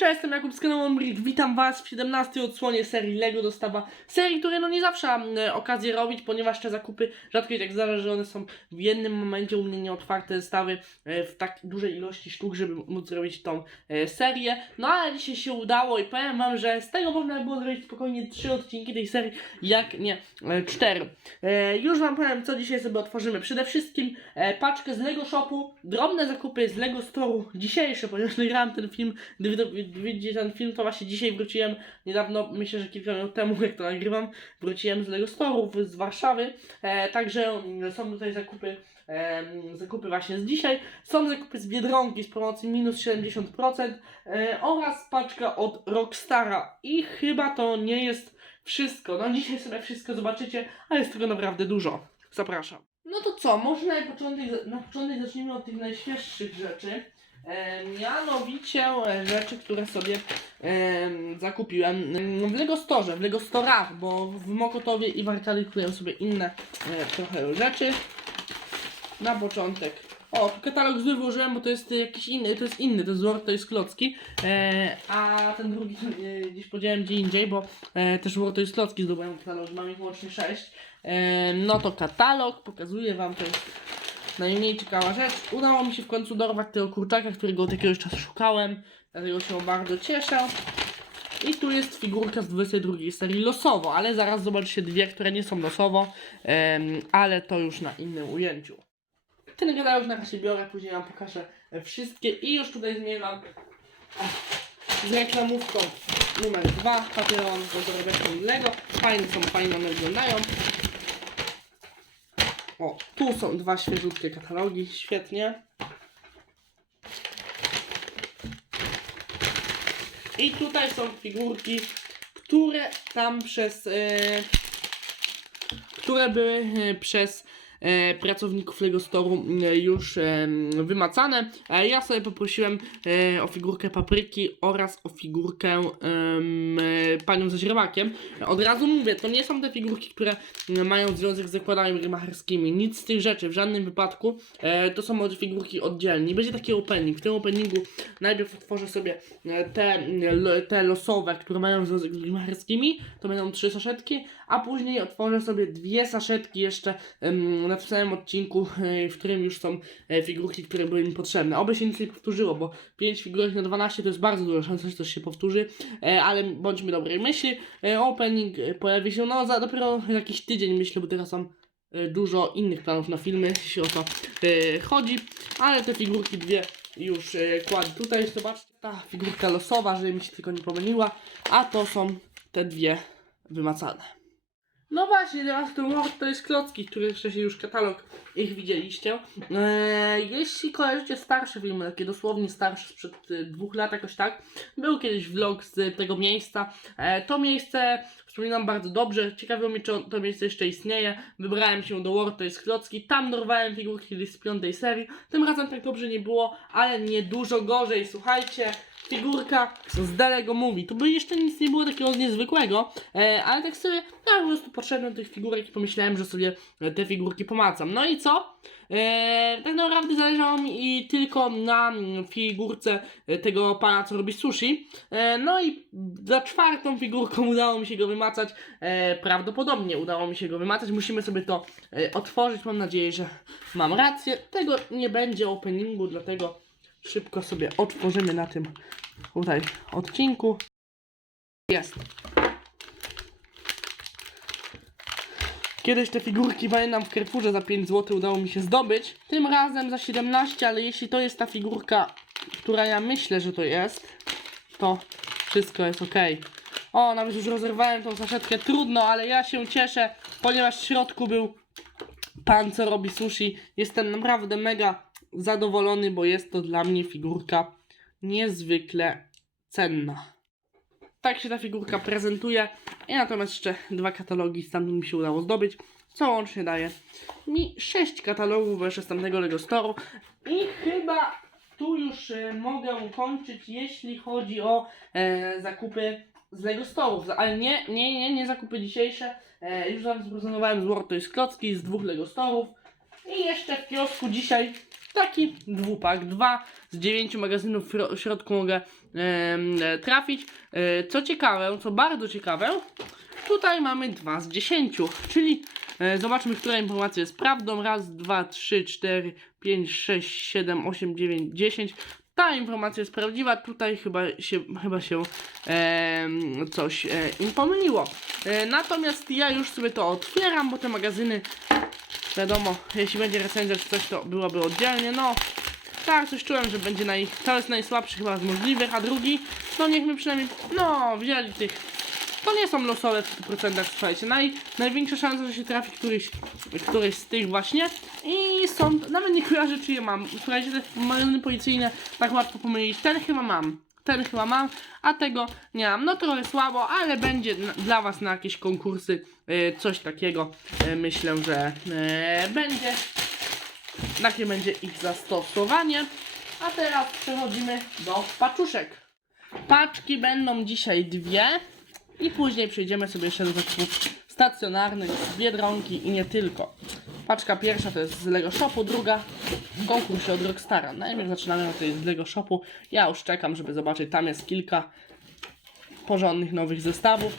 Cześć, jestem Jakub z kanału. Witam Was w 17 odsłonie serii LEGO Dostawa. Serii, której no nie zawsze mam e, okazję robić, ponieważ te zakupy rzadko się tak zdarza, że one są w jednym momencie u mnie nieotwarte zestawy e, w tak dużej ilości sztuk, żeby móc zrobić tą e, serię. No ale dzisiaj się udało i powiem Wam, że z tego można było zrobić spokojnie trzy odcinki tej serii, jak nie e, cztery. E, już Wam powiem, co dzisiaj sobie otworzymy. Przede wszystkim paczkę z Lego Shopu, drobne zakupy z Lego Store'u dzisiejsze, ponieważ nagrałem ten film, gdy widzicie ten film, to właśnie dzisiaj wróciłem, niedawno, myślę, że kilka minut temu, jak to nagrywam, wróciłem z Lego Store'u z Warszawy, e, także mm, są tutaj zakupy, e, zakupy właśnie z dzisiaj, są zakupy z Biedronki z promocji minus 70% e, oraz paczka od Rockstara i chyba to nie jest wszystko, no dzisiaj sobie wszystko zobaczycie, a jest tego naprawdę dużo. Zapraszam. No to co, może na początek, na początek zacznijmy od tych najświeższych rzeczy. E, mianowicie e, rzeczy, które sobie e, zakupiłem w Lego Store, w Lego Storach, bo w Mokotowie i Warkali kupuję sobie inne trochę rzeczy. Na początek. O, katalog zły włożyłem, bo to jest jakiś inny, to jest inny, to jest to jest klocki, a ten drugi gdzieś podziałem gdzie indziej, bo też Word to jest klocki, zdobyłem katalog, mam ich łącznie 6. E, no to katalog, pokazuję wam, to jest najmniej ciekawa rzecz. Udało mi się w końcu dorwać tego kurczaka, którego od jakiegoś czasu szukałem, dlatego się bardzo cieszę. I tu jest figurka z 22 serii losowo, ale zaraz zobaczycie dwie, które nie są losowo, em, ale to już na innym ujęciu. Ten katalog na razie biorę, później wam pokażę wszystkie i już tutaj zmierzam z reklamówką numer 2, Patreon do dorobek Lego. Fajne są, fajnie one wyglądają. O, tu są dwa świeżutkie katalogi, świetnie. I tutaj są figurki, które tam przez. E, które były e, przez pracowników Lego Store'u e, już e, wymacane. Ja sobie poprosiłem e, o figurkę papryki oraz o figurkę e, panią ze źrebakiem. Od razu mówię, to nie są te figurki, które mają związek z zakładami rymacherskimi. Nic z tych rzeczy, w żadnym wypadku. E, to są figurki oddzielnie. Będzie taki opening. W tym openingu najpierw otworzę sobie e, te, te losowe, które mają związek z rymacherskimi. To będą trzy saszetki, a później otworzę sobie dwie saszetki jeszcze na tym samym odcinku, e, w którym już są e, figurki, które były mi potrzebne. Oby się nic nie powtórzyło, bo 5 figurek na 12 to jest bardzo duża szansa, że coś się powtórzy, e, ale bądźmy dobrej myśli. Opening pojawi się no za dopiero jakiś tydzień myślę, bo teraz mam dużo innych planów na filmy, jeśli o to chodzi, ale te figurki dwie już kładę tutaj, zobaczcie, ta figurka losowa, żeby mi się tylko nie pomyliła, a to są te dwie wymacane. No właśnie, teraz to Word to jest klocki, które wcześniej już katalog ich widzieliście. Eee, jeśli kojarzycie starsze filmy, takie dosłownie starsze sprzed y, dwóch lat jakoś tak, był kiedyś vlog z tego miejsca. E, to miejsce wspominam bardzo dobrze, ciekawiło mnie czy on- to miejsce jeszcze istnieje. Wybrałem się do Word, to jest klocki, tam dorwałem figurki z piątej serii. Tym razem tak dobrze nie było, ale nie dużo gorzej, słuchajcie. Figurka z Delego Movie. Tu by jeszcze nic nie było takiego niezwykłego, e, ale tak sobie ja po prostu podszedłem do tych figurek i pomyślałem, że sobie te figurki pomacam. No i co? E, tak naprawdę zależało mi i tylko na figurce tego pana, co robi sushi. E, no i za czwartą figurką udało mi się go wymacać. E, prawdopodobnie udało mi się go wymacać. Musimy sobie to e, otworzyć. Mam nadzieję, że mam rację. Tego nie będzie openingu, dlatego szybko sobie otworzymy na tym tutaj odcinku. Jest. Kiedyś te figurki pamiętam w Carrefourze za 5 zł udało mi się zdobyć. Tym razem za 17, ale jeśli to jest ta figurka, która ja myślę, że to jest, to wszystko jest ok. O, nawet już rozerwałem tą saszetkę. Trudno, ale ja się cieszę, ponieważ w środku był pan, co robi sushi. Jestem naprawdę mega zadowolony, bo jest to dla mnie figurka niezwykle cenna. Tak się ta figurka prezentuje. I natomiast jeszcze dwa katalogi stamtąd mi się udało zdobyć. Co łącznie daje mi 6 katalogów jeszcze z tamtego Lego Store'u. I chyba tu już e, mogę kończyć, jeśli chodzi o e, zakupy z Lego Store'ów. Ale nie, nie, nie, nie zakupy dzisiejsze. E, już wam zaprezentowałem z Word, to jest klocki z dwóch Lego Store'ów. I jeszcze w kiosku dzisiaj Taki dwupak, dwa z dziewięciu magazynów w ro- w środku mogę e, trafić. E, co ciekawe, co bardzo ciekawe, tutaj mamy dwa z dziesięciu, czyli e, zobaczmy, która informacja jest prawdą. Raz, dwa, trzy, cztery, pięć, sześć, siedem, osiem, dziewięć, dziesięć. Ta informacja jest prawdziwa, tutaj chyba się, chyba się em, coś e, im pomyliło. E, natomiast ja już sobie to otwieram, bo te magazyny, wiadomo, jeśli będzie recenzja czy coś, to byłoby oddzielnie. No, tak, coś czułem, że będzie naj, to jest najsłabszy chyba z możliwych, a drugi, no niech my przynajmniej, no, wzięli tych. To nie są losowe w 100%, słuchajcie. Naj, największa szansa, że się trafi któryś, któryś z tych właśnie. I są, nawet nie kojarzę, czy je mam. Słuchajcie, te magazyny policyjne tak łatwo pomylić. Ten chyba mam. Ten chyba mam, a tego nie mam. No trochę słabo, ale będzie dla Was na jakieś konkursy e, coś takiego. E, myślę, że e, będzie. Takie będzie ich zastosowanie. A teraz przechodzimy do paczuszek. Paczki będą dzisiaj dwie i później przejdziemy sobie jeszcze do zakupów stacjonarnych z Biedronki i nie tylko. Paczka pierwsza to jest z Lego Shopu, druga konkursie od Rockstara. Najpierw zaczynamy od tej z Lego Shopu. Ja już czekam, żeby zobaczyć. Tam jest kilka porządnych nowych zestawów.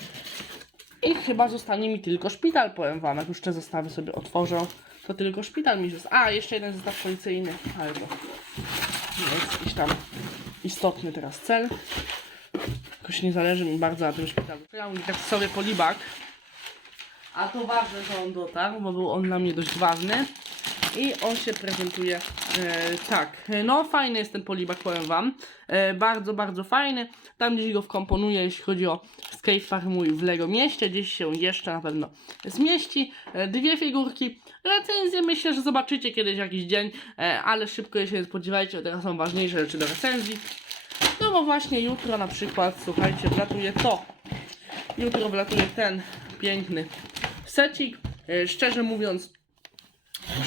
I chyba zostanie mi tylko szpital, powiem wam. Jak już te zestawy sobie otworzę, to tylko szpital mi został. A, jeszcze jeden zestaw policyjny, nie jest jakiś tam istotny teraz cel. Jakoś nie zależy mi bardzo na tym szpitalu. Mam tak sobie polibak. A to ważne, że on dotarł, bo był on dla mnie dość ważny. I on się prezentuje e, tak. No, fajny jest ten polibak, powiem wam. E, bardzo, bardzo fajny. Tam gdzieś go wkomponuję, jeśli chodzi o skatepark mój w Lego mieście. Gdzieś się jeszcze na pewno zmieści. E, dwie figurki. Recenzję myślę, że zobaczycie kiedyś jakiś dzień, e, ale szybko się nie spodziewajcie, teraz są ważniejsze rzeczy do recenzji. No bo właśnie jutro na przykład, słuchajcie, wlatuje to. Jutro wlatuje ten piękny secik. E, szczerze mówiąc,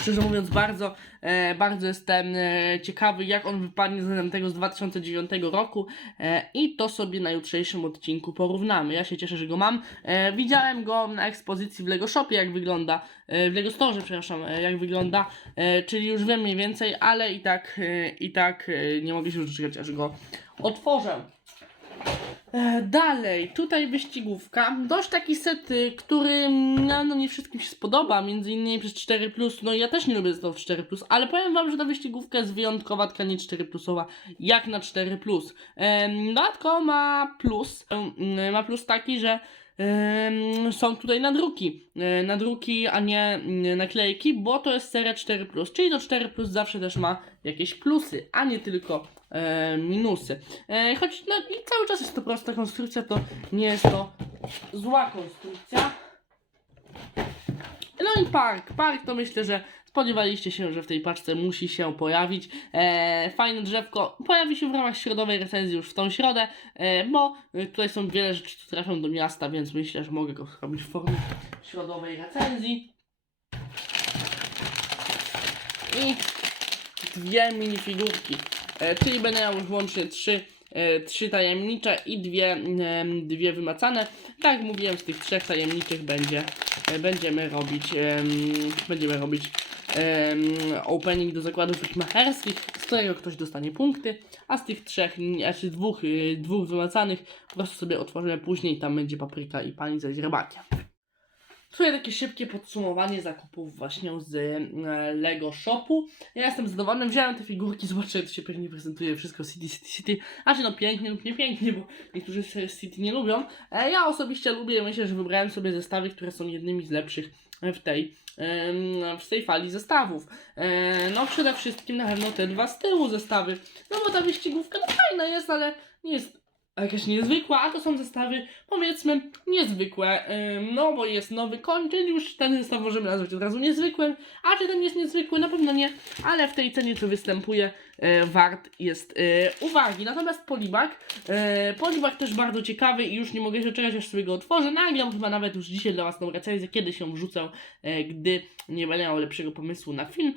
szczerze mówiąc bardzo, e, bardzo jestem e, ciekawy jak on wypadnie względem tego z 2009 roku e, i to sobie na jutrzejszym odcinku porównamy. Ja się cieszę, że go mam. E, widziałem go na ekspozycji w Lego Shopie, jak wygląda, e, w Lego Store, przepraszam, e, jak wygląda, e, czyli już wiem mniej więcej, ale i tak, e, i tak e, nie mogę się już doczekać, aż go otworzę. E, Dalej, tutaj wyścigówka. Dość taki set, y, który no, no nie wszystkim się spodoba, między innymi przez 4. No ja też nie lubię zestawów 4, ale powiem wam, że ta wyścigówka jest wyjątkowa, taka nie 4 plusowa, jak na 4. Em, Dodatkowo ma plus, em, ma plus taki, że są tutaj nadruki. E, nadruki, a nie mm, naklejki, bo to jest seria 4, czyli to 4 zawsze też ma jakieś plusy, a nie tylko e, minusy. E, choć no, i cały czas jest to prosta konstrukcja, to nie jest to zła konstrukcja. No i park. Park to myślę, że spodziewaliście się, że w tej paczce musi się pojawić. E, fajne drzewko pojawi się w ramach środowej recenzji już w tą środę, e, bo e, tutaj są wiele rzeczy, które trafią do miasta, więc myślę, że mogę go zrobić w formie środowej recenzji. I dwie minifigurki, e, czyli będę miał już łącznie trzy, e, trzy tajemnicze i dwie, em, dwie wymacane. Tak jak mówiłem, z tych trzech tajemniczych będzie, e, będziemy robić, em, będziemy robić opening do zakładów wymacherskich, z którego ktoś dostanie punkty, a z tych trzech, znaczy dwóch, dwóch wymacanych po prostu sobie otworzymy później, tam będzie papryka i pani ze źrebakiem. Tutaj takie szybkie podsumowanie zakupów właśnie z e, Lego Shopu. Ja jestem zadowolony, wziąłem te figurki, zobaczę jak to się pięknie prezentuje wszystko City City City. A czy no pięknie lub nie pięknie, bo niektórzy City nie lubią. E, Ja osobiście lubię, myślę, że wybrałem sobie zestawy, które są jednymi z lepszych w tej, w tej fali zestawów. E, No przede wszystkim na pewno te dwa z tyłu zestawy. No bo ta wyścigówka no fajna jest, ale nie jest jakaś niezwykła, a to są zestawy powiedzmy niezwykłe, no bo jest nowy czyli już ten zestaw możemy nazwać od razu niezwykłym, a czy ten jest niezwykły? Na pewno nie, ale w tej cenie co występuje e, wart jest e, uwagi. Natomiast polibak, e, polibak też bardzo ciekawy i już nie mogę się doczekać aż sobie go otworzę, nagram chyba nawet już dzisiaj dla was tą recenzję, kiedy się wrzucę, gdy nie będę miał lepszego pomysłu na film,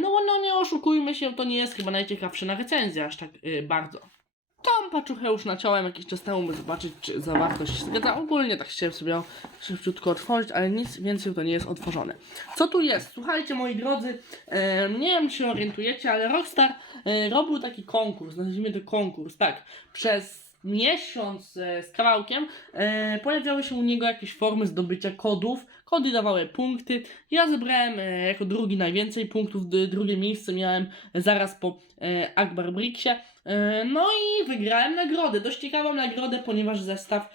no no nie oszukujmy się, to nie jest chyba najciekawsze na recenzję aż tak bardzo. Tą paczuchę już naciąłem jakiś czas temu, by zobaczyć, czy zawartość się zgadza. Ogólnie tak chciałem sobie ją szybciutko otworzyć, ale nic więcej to nie jest otworzone. Co tu jest? Słuchajcie, moi drodzy, e, nie wiem, czy się orientujecie, ale Rockstar e, robił taki konkurs, nazwijmy to konkurs, tak, przez miesiąc e, z kawałkiem e, pojawiały się u niego jakieś formy zdobycia kodów. Kody dawały punkty. Ja zebrałem e, jako drugi najwięcej punktów, drugie miejsce miałem zaraz po e, Akbar Bricksie. E, no i wygrałem nagrodę. Dość ciekawą nagrodę, ponieważ zestaw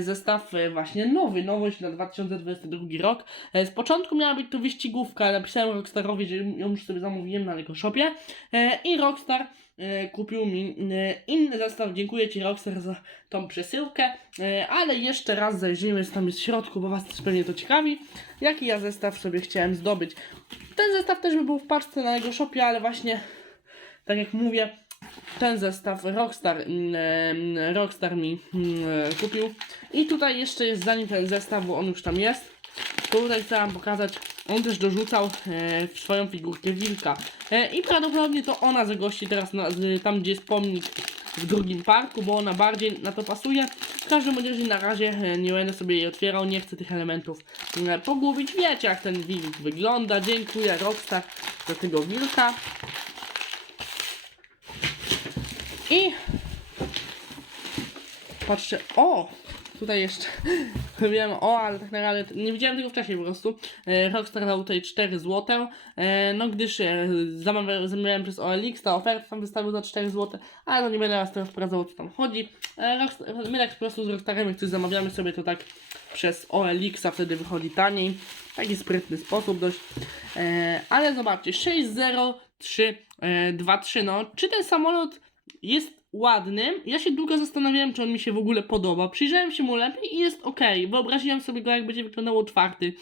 zestaw e, właśnie nowy, nowość na 2022 rok. E, Z początku miała być to wyścigówka, napisałem Rockstarowi, że ją już sobie zamówiłem na Lego Shopie e, i Rockstar e, kupił mi e, inny zestaw. Dziękuję Ci Rockstar za tą przesyłkę, e, ale jeszcze raz zajrzyjmy co tam jest w środku, bo Was też pewnie to ciekawi, jaki ja zestaw sobie chciałem zdobyć. Ten zestaw też by był w paczce na Lego Shopie, ale właśnie tak jak mówię, ten zestaw Rockstar, mm, em, Rockstar mi mm, kupił. I tutaj jeszcze jest zanim ten zestaw, bo on już tam jest. Tutaj chcę wam pokazać, on też dorzucał e, w swoją figurkę wilka. E, I prawdopodobnie to ona zagości teraz na, tam, gdzie jest pomnik w drugim parku, bo ona bardziej na to pasuje. W każdym razie na razie e, nie będę sobie jej otwierał, nie chcę tych elementów pogubić. Wiecie jak ten wilk wygląda. Dziękuję Rockstar za tego wilka. I patrzcie, o! Tutaj jeszcze wiem, o, ale tak naprawdę nie widziałem tego wcześniej po prostu. E, Rockstar dał tutaj 4 zł, e, no gdyż e, zamawiałem, zamawiałem przez OLX, ta oferta tam wystawił za 4 zł, ale no nie będę teraz sprawdzał o co tam chodzi. Rockstar, my tak po prostu z Rockstarem, jak coś zamawiamy sobie to tak przez OLX-a wtedy wychodzi taniej. Taki sprytny sposób dość. Ale zobaczcie, 60323, no czy ten samolot jest ładny. Ja się długo zastanawiałem, czy on mi się w ogóle podoba. Przyjrzałem się mu lepiej i jest ok. Wyobraziłem sobie go, jak będzie wyglądał otwarty.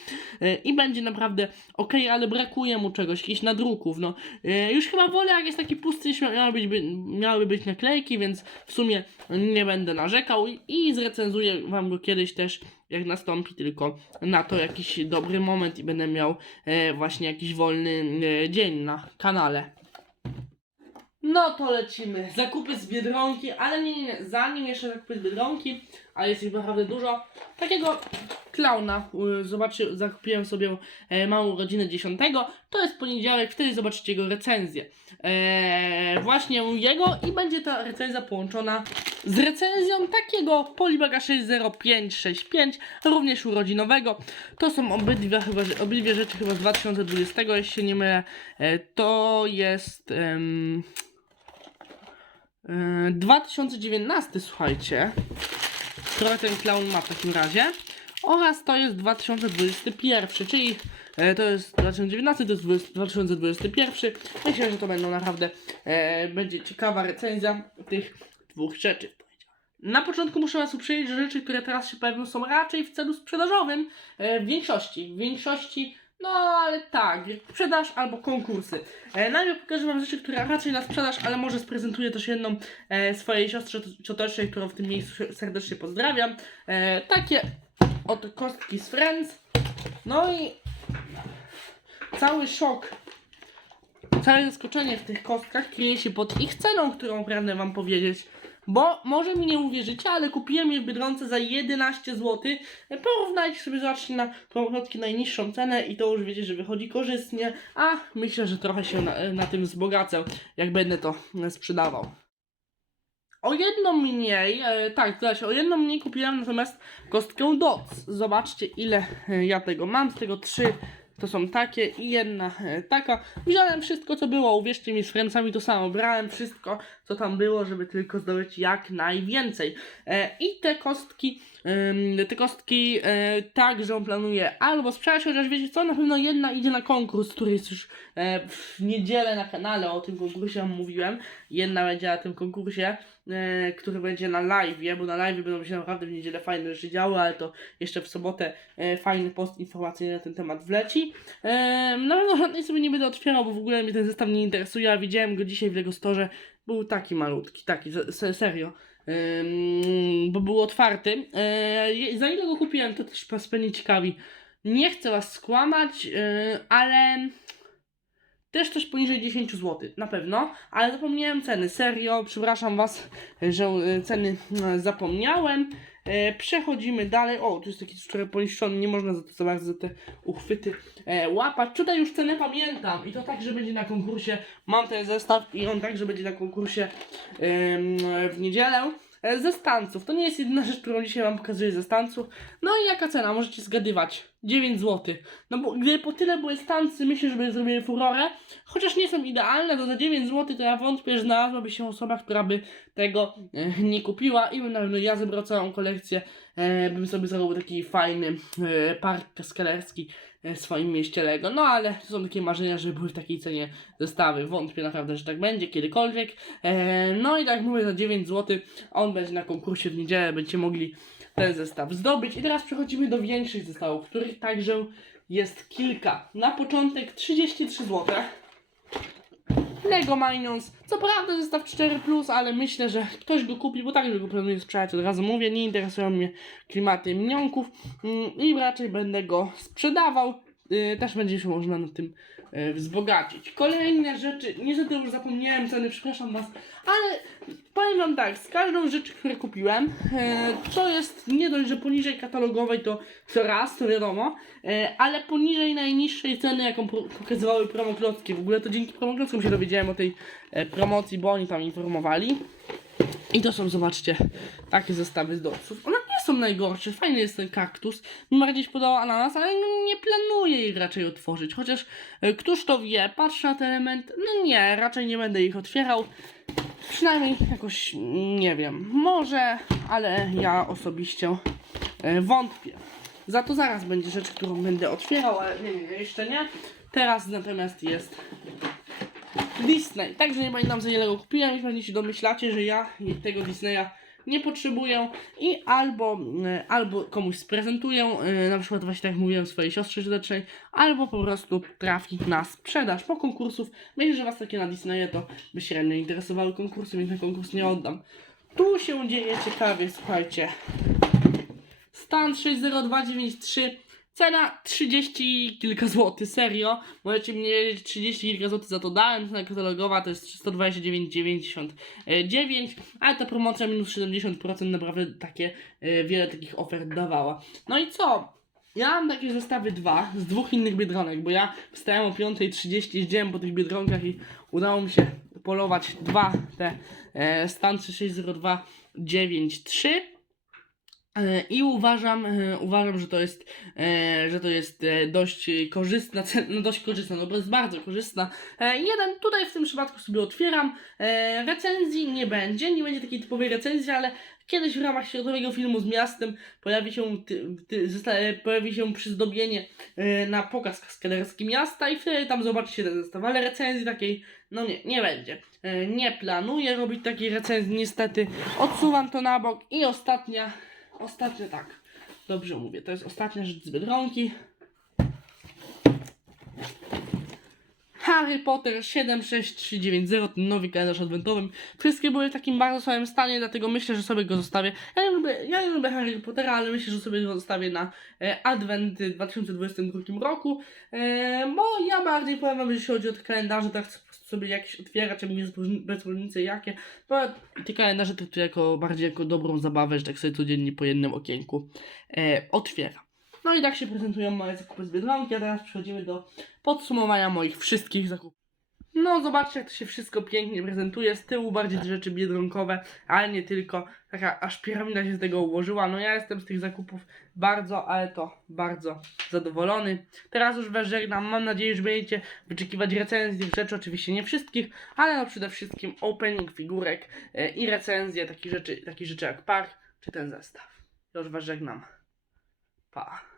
E, I będzie naprawdę ok, ale brakuje mu czegoś, jakichś nadruków. No. E, Już chyba wolę, jak jest taki pusty, miały być, by, miały być naklejki, więc w sumie nie będę narzekał i, zrecenzuję Wam go kiedyś też, jak nastąpi tylko na to jakiś dobry moment i będę miał e, właśnie jakiś wolny dzień na kanale. No to lecimy. Zakupy z Biedronki, ale nie, nie, nie. Zanim jeszcze zakupy z Biedronki, ale jest ich naprawdę dużo. Takiego klauna, y, zobaczy, zakupiłem sobie e, małą rodzinę 10. To jest poniedziałek, wtedy zobaczycie jego recenzję. E, właśnie jego i będzie ta recenzja połączona z recenzją takiego Polibaga 60565, również urodzinowego. To są obydwie, chyba, obydwie rzeczy chyba z 2020, jeśli się nie mylę. E, to jest... em, 2019, słuchajcie. Które ten clown ma w takim razie. Oraz to jest 2021, czyli e, to jest 2019, to jest 20- 2021. Myślę, że to będą naprawdę, e, będzie ciekawa recenzja tych dwóch rzeczy. Na początku muszę Was uprzedzić, że rzeczy, które teraz się pojawią są raczej w celu sprzedażowym e, w większości. W większości, no ale tak, sprzedaż albo konkursy. E, najpierw pokażę Wam rzeczy, które raczej na sprzedaż, ale może sprezentuję też jedną e, swojej siostrze ciotecznej, którą w tym miejscu serdecznie pozdrawiam. E, takie oto kostki z Friends. No i cały szok, całe zaskoczenie w tych kostkach kryje się pod ich ceną, którą pragnę Wam powiedzieć. Bo może mi nie uwierzycie, ale kupiłem je w Biedronce za 11 zł. Porównajcie sobie, zobaczcie na kostkę najniższą cenę i to już wiecie, że wychodzi korzystnie. A myślę, że trochę się na, na tym wzbogacę, jak będę to e, sprzedawał. O jedną mniej, e, tak, zgadza się, o jedną mniej kupiłem natomiast kostkę DOC. Zobaczcie ile e, ja tego mam, z tego trzy to są takie i jedna e, taka. Wziąłem wszystko co było, uwierzcie mi, z Friendsami to samo. Brałem wszystko co tam było, żeby tylko zdobyć jak najwięcej. E, I te kostki, te kostki e, także on planuje albo sprzedać, chociaż wiecie co, na pewno jedna idzie na konkurs, który jest już e, w niedzielę na kanale, o tym konkursie wam mówiłem. Jedna będzie na tym konkursie, który będzie na live, bo na live będą się naprawdę w niedzielę fajne rzeczy działy, ale to jeszcze w sobotę fajny post informacyjny na ten temat wleci. Na pewno żadnej sobie nie będę otwierał, bo w ogóle mnie ten zestaw nie interesuje, a widziałem go dzisiaj w Lego Store, był taki malutki, taki, se- se- serio. Ym, bo był otwarty. Je- za ile go kupiłem, to też was ciekawi. Nie chcę was skłamać, yy, ale też coś poniżej 10 zł, na pewno, ale zapomniałem ceny, serio, przepraszam Was, że e, ceny e, zapomniałem. E, przechodzimy dalej, o, tu jest taki trochę poniszczony, nie można za to za bardzo te uchwyty e, łapać. Tutaj już cenę pamiętam i to tak, że będzie na konkursie, mam ten zestaw i on także będzie na konkursie em, w niedzielę. E, Ze stanców. To nie jest jedyna rzecz, którą dzisiaj Wam pokazuję ze stanców. No i jaka cena? Możecie zgadywać. 9 zł. No bo gdyby po tyle były stancy, myślę, że by zrobiły furorę. Chociaż nie są idealne, to za 9 zł to ja wątpię, że znalazłaby się osoba, która by tego e, nie kupiła. I bym na pewno ja zebrał całą kolekcję. E, bym sobie zrobił taki fajny e, park kaskaderski e, w swoim mieście Lego. No ale to są takie marzenia, żeby były w takiej cenie zestawy. Wątpię naprawdę, że tak będzie kiedykolwiek. E, no i tak mówię, za 9 zł on będzie na konkursie w niedzielę, będziecie mogli ten zestaw zdobyć. I teraz przechodzimy do większych zestawów, których także jest kilka. Na początek 33 zł. Lego Minions. Co prawda zestaw 4, ale myślę, że ktoś go kupi, bo także go planuję sprzedać. Od razu mówię, nie interesują mnie klimaty minionków mm, i raczej będę go sprzedawał. Y, Też będzie się można na tym wzbogacić. Kolejne rzeczy, niestety już zapomniałem ceny, przepraszam Was, ale powiem Wam tak, z każdą rzecz, które kupiłem, e, to jest nie dość, że poniżej katalogowej to co raz, to wiadomo, e, ale poniżej najniższej ceny, jaką pokazywały promoklocki. W ogóle to dzięki promoklockom się dowiedziałem o tej e, promocji, bo oni tam informowali. I to są, zobaczcie, takie zestawy z dolców. One nie są najgorsze, fajny jest ten kaktus. Mi bardziej podobał ananas, ale no nie planuję ich raczej otworzyć. Chociaż e, któż to wie, patrzę na te elementy, no nie, raczej nie będę ich otwierał. Przynajmniej jakoś, mm, nie wiem, może, ale ja osobiście e, wątpię. Za to zaraz będzie rzecz, którą będę otwierał, ale nie, nie, jeszcze nie. Teraz natomiast jest Disney. Także nie pamiętam za ile go kupiłem i pewnie się domyślacie, że ja tego Disneya nie potrzebuję i albo, e, albo komuś sprezentuję, e, na przykład właśnie tak jak mówiłem swojej siostrze śledczej, albo po prostu trafi na sprzedaż po konkursów. Myślę, że was takie na Disneye to by średnio interesowały konkursy, więc na konkurs nie oddam. Tu się dzieje ciekawie, słuchajcie. Stan 60293 Cena 30 kilka złotych, serio. Możecie mnie wiedzieć, 30 kilka złotych za to dałem. Cena katalogowa to jest 129,99, ale ta promocja minus 70% naprawdę takie, e, wiele takich ofert dawała. No i co? Ja mam takie zestawy dwa z dwóch innych biedronek, bo ja wstałem o 5.30, jeździłem po tych biedronkach i udało mi się polować dwa te e, stan 360293. E, I uważam, e, uważam, że to jest, e, że to jest e, dość korzystna no dość korzystna, no bo jest bardzo korzystna. E, jeden tutaj w tym przypadku sobie otwieram. E, recenzji nie będzie, nie będzie takiej typowej recenzji, ale kiedyś w ramach światowego filmu z miastem pojawi się, ty, ty, zosta- e, pojawi się przyzdobienie e, na pokaz kaskaderski miasta i wtedy tam zobaczycie ten zestaw, ale recenzji takiej, no nie, nie będzie. E, nie planuję robić takiej recenzji, niestety. Odsuwam to na bok i ostatnia Ostatnia tak. Dobrze mówię. To jest ostatnia rzecz z Biedronki. Harry Potter 76390, ten nowy kalendarz adwentowy. Wszystkie były w takim bardzo słabym stanie, dlatego myślę, że sobie go zostawię. Ja nie lubię, ja nie lubię Harry Pottera, ale myślę, że sobie go zostawię na e, Adwent w 2022 roku. E, bo ja bardziej powiem wam, jeśli chodzi o te kalendarze, tak sobie jakieś otwierać, a mi jest bez- różnicy jakie. Bo ja te kalendarze traktuję jako, bardziej jako dobrą zabawę, że tak sobie codziennie po jednym okienku e, otwieram. No i tak się prezentują moje zakupy z Biedronki, a teraz przechodzimy do podsumowania moich wszystkich zakupów. No zobaczcie jak to się wszystko pięknie prezentuje, z tyłu bardziej rzeczy biedronkowe, ale nie tylko, taka aż piramida się z tego ułożyła, no ja jestem z tych zakupów bardzo, ale to bardzo zadowolony. Teraz już was żegnam, mam nadzieję, że będziecie wyczekiwać recenzji tych rzeczy, oczywiście nie wszystkich, ale no przede wszystkim opening figurek e, i recenzje takich rzeczy, takich rzeczy jak park, czy ten zestaw. Już was żegnam. Pa.